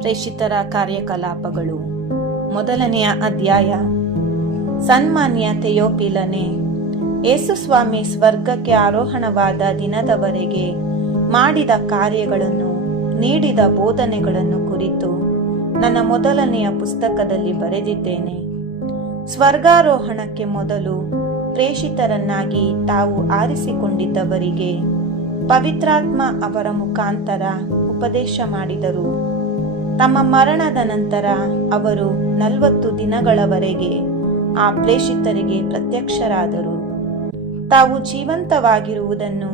ಪ್ರೇಷಿತರ ಕಾರ್ಯಕಲಾಪಗಳು. ಮೊದಲನೆಯ ಅಧ್ಯಾಯ. ಸನ್ಮಾನ್ಯ ಥೆಯೋಪಿಲನೆ ಯೇಸುಸ್ವಾಮಿ ಸ್ವರ್ಗಕ್ಕೆ ಆರೋಹಣವಾದ ದಿನದವರೆಗೆ ಮಾಡಿದ ಕಾರ್ಯಗಳನ್ನು, ನೀಡಿದ ಬೋಧನೆಗಳನ್ನು ಕುರಿತು ನನ್ನ ಮೊದಲನೆಯ ಪುಸ್ತಕದಲ್ಲಿ ಬರೆದಿದ್ದೇನೆ. ಸ್ವರ್ಗಾರೋಹಣಕ್ಕೆ ಮೊದಲು ಪ್ರೇಷಿತರನ್ನಾಗಿ ತಾವು ಆರಿಸಿಕೊಂಡಿದ್ದವರಿಗೆ ಪವಿತ್ರಾತ್ಮ ಅವರ ಮುಖಾಂತರ ಉಪದೇಶ ಮಾಡಿದರು. ತಮ್ಮ ಮರಣದ ನಂತರ ಅವರು ನಲವತ್ತು ದಿನಗಳವರೆಗೆ ಆ ಪ್ರೇಷಿತರಿಗೆ ಪ್ರತ್ಯಕ್ಷರಾದರು. ತಾವು ಜೀವಂತವಾಗಿರುವುದನ್ನು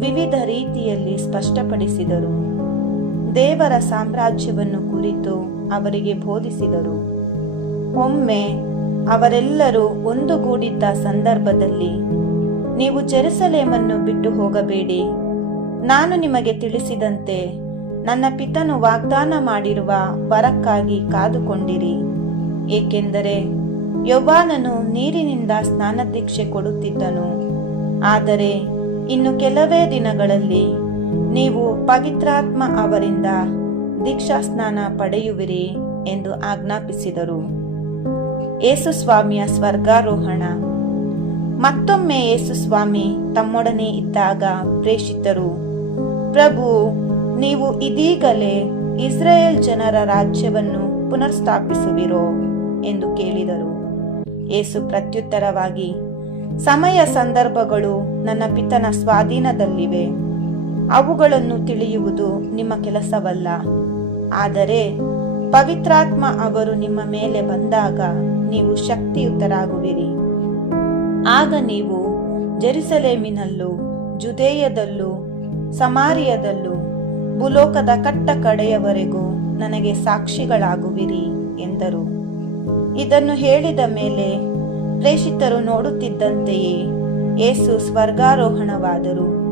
ವಿವಿಧ ರೀತಿಯಲ್ಲಿ ಸ್ಪಷ್ಟಪಡಿಸಿದರು. ದೇವರ ಸಾಮ್ರಾಜ್ಯವನ್ನು ಕುರಿತು ಅವರಿಗೆ ಬೋಧಿಸಿದರು. ಒಮ್ಮೆ ಅವರೆಲ್ಲರೂ ಒಂದುಗೂಡಿದ್ದ ಸಂದರ್ಭದಲ್ಲಿ, ನೀವು ಜೆರುಸಲೇಮನ್ನು ಬಿಟ್ಟು ಹೋಗಬೇಡಿ. ನಾನು ನಿಮಗೆ ತಿಳಿಸಿದಂತೆ ನನ್ನ ಪಿತನು ವಾಗ್ದಾನ ಮಾಡಿರುವ ವರಕ್ಕಾಗಿ ಕಾದುಕೊಂಡಿರಿ. ಏಕೆಂದರೆ ಯೌವಾನನು ನೀರಿನಿಂದ ಸ್ನಾನದೀಕ್ಷೆ ಕೊಡುತ್ತಿದ್ದನು. ಆದರೆ ಇನ್ನು ಕೆಲವೇ ದಿನಗಳಲ್ಲಿ ನೀವು ಪವಿತ್ರಾತ್ಮ ಅವರಿಂದ ದೀಕ್ಷಾ ಸ್ನಾನ ಪಡೆಯುವಿರಿ ಎಂದು ಆಜ್ಞಾಪಿಸಿದರು. ಯೇಸುಸ್ವಾಮಿಯ ಸ್ವರ್ಗಾರೋಹಣ. ಮತ್ತೊಮ್ಮೆ ಯೇಸುಸ್ವಾಮಿ ತಮ್ಮೊಡನೆ ಇದ್ದಾಗ ಪ್ರೇಷಿತರು, ಪ್ರಭು ನೀವು ಇದೀಗಲೇ ಇಸ್ರಾಯೇಲ್ ಜನರ ರಾಜ್ಯವನ್ನು ಪುನರ್ಸ್ಥಾಪಿಸುವಿರೋ ಎಂದು ಕೇಳಿದರು. ಏಸು ಪ್ರತ್ಯುತ್ತರವಾಗಿ, ಸಮಯ ಸಂದರ್ಭಗಳು ನನ್ನ ಪಿತನ ಸ್ವಾಧೀನದಲ್ಲಿವೆ. ಅವುಗಳನ್ನು ತಿಳಿಯುವುದು ನಿಮ್ಮ ಕೆಲಸವಲ್ಲ. ಆದರೆ ಪವಿತ್ರಾತ್ಮ ಅವರು ನಿಮ್ಮ ಮೇಲೆ ಬಂದಾಗ ನೀವು ಶಕ್ತಿಯುತರಾಗುವಿರಿ. ಆಗ ನೀವು ಜೆರುಸಲೇಮಿನಲ್ಲೂ ಜುದೇಯದಲ್ಲೂ ಸಮಾರಿಯದಲ್ಲೂ ಭೂಲೋಕದ ಕಟ್ಟ ಕಡೆಯವರೆಗೂ ನನಗೆ ಸಾಕ್ಷಿಗಳಾಗುವಿರಿ ಎಂದರು. ಇದನ್ನು ಹೇಳಿದ ಮೇಲೆ ಪ್ರೇಷಿತರು ನೋಡುತ್ತಿದ್ದಂತೆಯೇ ಏಸು ಸ್ವರ್ಗಾರೋಹಣವಾದರು.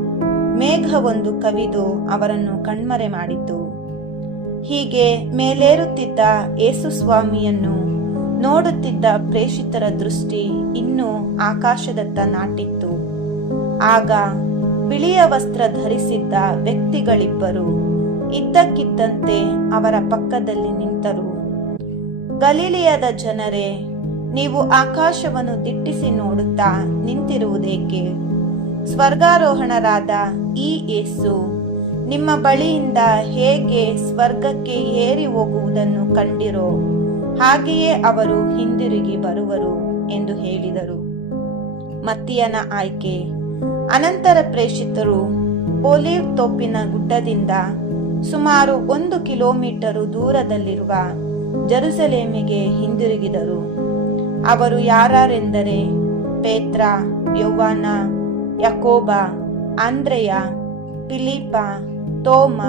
ಮೇಘವೊಂದು ಕವಿದು ಅವರನ್ನು ಕಣ್ಮರೆ ಮಾಡಿತು. ಹೀಗೆ ಮೇಲೇರುತ್ತಿದ್ದ ಏಸು ಸ್ವಾಮಿಯನ್ನು ನೋಡುತ್ತಿದ್ದ ಪ್ರೇಷಿತರ ದೃಷ್ಟಿ ಇನ್ನೂ ಆಕಾಶದತ್ತ ನಾಟಿತ್ತು. ಆಗ ಬಿಳಿಯ ವಸ್ತ್ರ ಧರಿಸಿದ್ದ ವ್ಯಕ್ತಿಗಳಿಬ್ಬರು ಇದ್ದಕ್ಕಿದ್ದಂತೆ ಅವರ ಪಕ್ಕದಲ್ಲಿ ನಿಂತರು. ಗಲೀಲಿಯಾದ ಜನರೇ, ನೀವು ಆಕಾಶವನ್ನು ದಿಟ್ಟಿಸಿ ನೋಡುತ್ತಾ ನಿಂತಿರುವುದೇಕೆ? ಸ್ವರ್ಗಾರೋಹಣರಾದ ಈ ಯೇಸು ನಿಮ್ಮ ಬಳಿಯಿಂದ ಹೇಗೆ ಸ್ವರ್ಗಕ್ಕೆ ಏರಿ ಹೋಗುವುದನ್ನು ಕಂಡಿರೋ ಹಾಗೆಯೇ ಅವರು ಹಿಂದಿರುಗಿ ಬರುವರು ಎಂದು ಹೇಳಿದರು. ಮತ್ತಿಯನ ಆಯ್ಕೆ. ಅನಂತರ ಪ್ರೇಷಿತರು ಪೋಲಿಯೋ ತೋಪಿನ ಗುಡ್ಡದಿಂದ ಸುಮಾರು ಒಂದು ಕಿಲೋಮೀಟರು ದೂರದಲ್ಲಿರುವ ಜರುಸಲೇಮಿಗೆ ಹಿಂದಿರುಗಿದರು. ಅವರು ಯಾರೆಂದರೆ ಪೇತ್ರ, ಯೌವಾನ, ಯಕೋಬ, ಆಂದ್ರೆಯ, ಫಿಲಿಪ, ತೋಮ,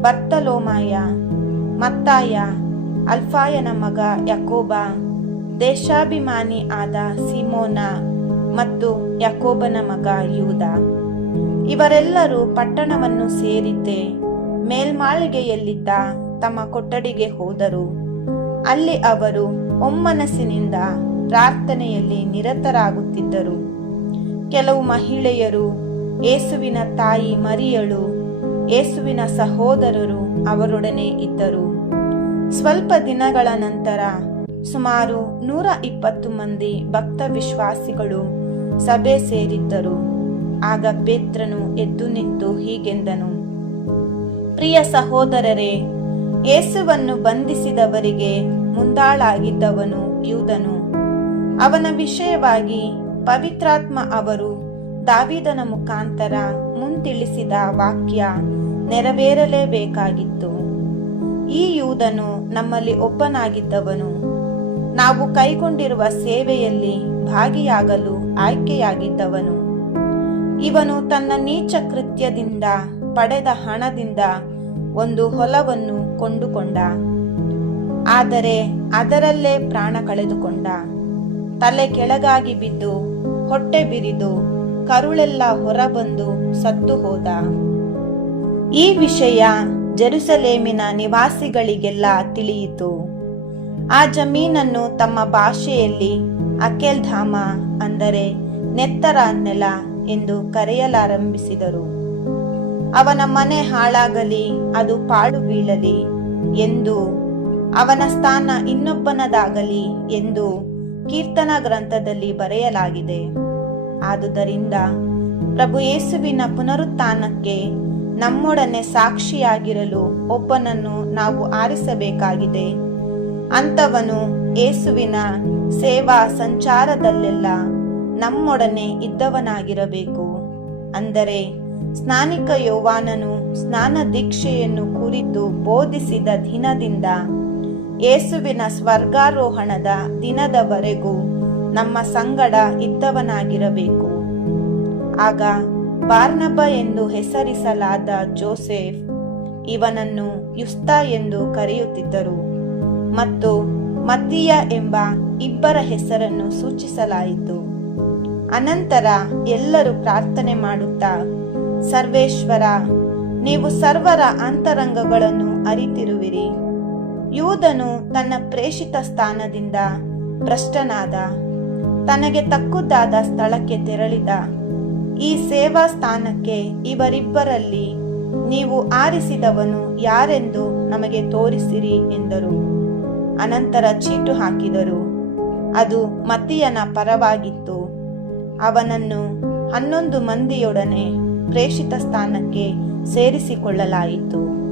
ಬರ್ತಲೋಮಾಯ, ಮತ್ತಾಯ, ಅಲ್ಫಾಯನ ಮಗ ಯಕೋಬ, ದೇಶಾಭಿಮಾನಿ ಆದ ಸಿಮೋನ ಮತ್ತು ಯಕೋಬನ ಮಗ ಯೂದ. ಇವರೆಲ್ಲರೂ ಪಟ್ಟಣವನ್ನು ಸೇರಿದ್ದೇ. ಮೇಲ್ಮಾಳಿಗೆಯಲ್ಲಿದ್ದ ತಮ್ಮ ಕೊಠಡಿಗೆ ಹೋದರು. ಅಲ್ಲಿ ಅವರು ಒಮ್ಮನಸ್ಸಿನಿಂದ ಪ್ರಾರ್ಥನೆಯಲ್ಲಿ ನಿರತರಾಗುತ್ತಿದ್ದರು. ಕೆಲವು ಮಹಿಳೆಯರು, ಏಸುವಿನ ತಾಯಿ ಮರಿಯಳು, ಏಸುವಿನ ಸಹೋದರರು ಅವರೊಡನೆ ಇದ್ದರು. ಸ್ವಲ್ಪ ದಿನಗಳ ನಂತರ ಸುಮಾರು ನೂರ ಇಪ್ಪತ್ತು ಮಂದಿ ಭಕ್ತ ವಿಶ್ವಾಸಿಗಳು ಸಭೆ ಸೇರಿದ್ದರು. ಆಗ ಪೇತ್ರನು ಎದ್ದು ನಿಂತು ಹೀಗೆಂದನು. ಪ್ರಿಯ ಸಹೋದರರೇ, ಯೇಸುವನ್ನು ಬಂಧಿಸಿದವರಿಗೆ ಮುಂದಾಳಾಗಿದ್ದವನು ಯೂದನು. ಅವನ ವಿಷಯವಾಗಿ ಪವಿತ್ರಾತ್ಮ ಅವರು ದಾವಿದನ ಮುಖಾಂತರ ಮುಂತಿಳಿಸಿದ ವಾಕ್ಯ ನೆರವೇರಲೇಬೇಕಾಗಿತ್ತು. ಈ ಯೂದನು ನಮ್ಮಲ್ಲಿ ಒಬ್ಬನಾಗಿದ್ದವನು. ನಾವು ಕೈಗೊಂಡಿರುವ ಸೇವೆಯಲ್ಲಿ ಭಾಗಿಯಾಗಲು ಆಯ್ಕೆಯಾಗಿದ್ದವನು. ಇವನು ತನ್ನ ನೀಚ ಕೃತ್ಯದಿಂದ ಪಡೆದ ಹಣದಿಂದ ಒಂದು ಹೊಲವನ್ನು ಕೊಂಡುಕೊಂಡ. ಆದರೆ ಅದರಲ್ಲೇ ಪ್ರಾಣ ಕಳೆದುಕೊಂಡ. ತಲೆ ಕೆಳಗಾಗಿ ಬಿದ್ದು ಹೊಟ್ಟೆ ಬಿರಿದು ಕರುಳೆಲ್ಲ ಹೊರಬಂದು ಸತ್ತು ಹೋದ. ಈ ವಿಷಯ ಜೆರುಸಲೇಮಿನ ನಿವಾಸಿಗಳಿಗೆಲ್ಲ ತಿಳಿಯಿತು. ಆ ಜಮೀನನ್ನು ತಮ್ಮ ಭಾಷೆಯಲ್ಲಿ ಅಕೆಲ್ಧಾಮ ಅಂದರೆ ನೆತ್ತರ ನೆಲ ಎಂದು ಕರೆಯಲಾರಂಭಿಸಿದರು. ಅವನ ಮನೆ ಹಾಳಾಗಲಿ, ಅದು ಪಾಳು ಬೀಳಲಿ ಎಂದು ಅವನ ಸ್ಥಾನ ಇನ್ನೊಬ್ಬನದಾಗಲಿ ಎಂದು ಕೀರ್ತನ ಗ್ರಂಥದಲ್ಲಿ ಬರೆಯಲಾಗಿದೆ. ಆದುದರಿಂದ ಪ್ರಭು ಯೇಸುವಿನ ಪುನರುತ್ಥಾನಕ್ಕೆ ನಮ್ಮೊಡನೆ ಸಾಕ್ಷಿಯಾಗಿರಲು ಒಬ್ಬನನ್ನು ನಾವು ಆರಿಸಬೇಕಾಗಿದೆ. ಅಂಥವನು ಯೇಸುವಿನ ಸೇವಾ ಸಂಚಾರದಲ್ಲೆಲ್ಲ ನಮ್ಮೊಡನೆ ಇದ್ದವನಾಗಿರಬೇಕು. ಅಂದರೆ ಸ್ನಾನಿಕ ಯೋವಾನನು ಸ್ನಾನ ದೀಕ್ಷೆಯನ್ನು ಕುರಿತು ಬೋಧಿಸಿದ ದಿನದಿಂದ ಯೇಸುವಿನ ಸ್ವರ್ಗಾರೋಹಣದ ದಿನದವರೆಗೂ ನಮ್ಮ ಸಂಗಡ ಇದ್ದವನಾಗಿರಬೇಕು. ಆಗ ಬಾರ್ನಬ ಎಂದು ಹೆಸರಿಸಲಾದ ಜೋಸೆಫ್ ಇವನನ್ನು ಯುಸ್ತ ಎಂದು ಕರೆಯುತ್ತಿದ್ದರು ಮತ್ತು ಮತ್ತೀಯ ಎಂಬ ಇಬ್ಬರ ಹೆಸರನ್ನು ಸೂಚಿಸಲಾಯಿತು. ಅನಂತರ ಎಲ್ಲರೂ ಪ್ರಾರ್ಥನೆ ಮಾಡುತ್ತಾ ಸರ್ವೇಶ್ವರ, ನೀವು ಸರ್ವರ ಅಂತರಂಗಗಳನ್ನು ಅರಿತಿರುವಿರಿ. ಯೂದನು ತನ್ನ ಪ್ರೇಷಿತ ಸ್ಥಾನದಿಂದ ಭ್ರಷ್ಟನಾದ, ತನಗೆ ತಕ್ಕುದಾದ ಸ್ಥಳಕ್ಕೆ ತೆರಳಿದ. ಈ ಸೇವಾ ಸ್ಥಾನಕ್ಕೆ ಇವರಿಬ್ಬರಲ್ಲಿ ನೀವು ಆರಿಸಿದವನು ಯಾರೆಂದು ನಮಗೆ ತೋರಿಸಿರಿ ಎಂದರು. ಅನಂತರ ಚೀಟು ಹಾಕಿದರು. ಅದು ಮತಿಯನ ಪರವಾಗಿತ್ತು. ಅವನನ್ನು ಹನ್ನೊಂದು ಮಂದಿಯೊಡನೆ ಪ್ರೇಷಿತ ಸ್ಥಾನಕ್ಕೆ ಸೇರಿಸಿಕೊಳ್ಳಲಾಯಿತು.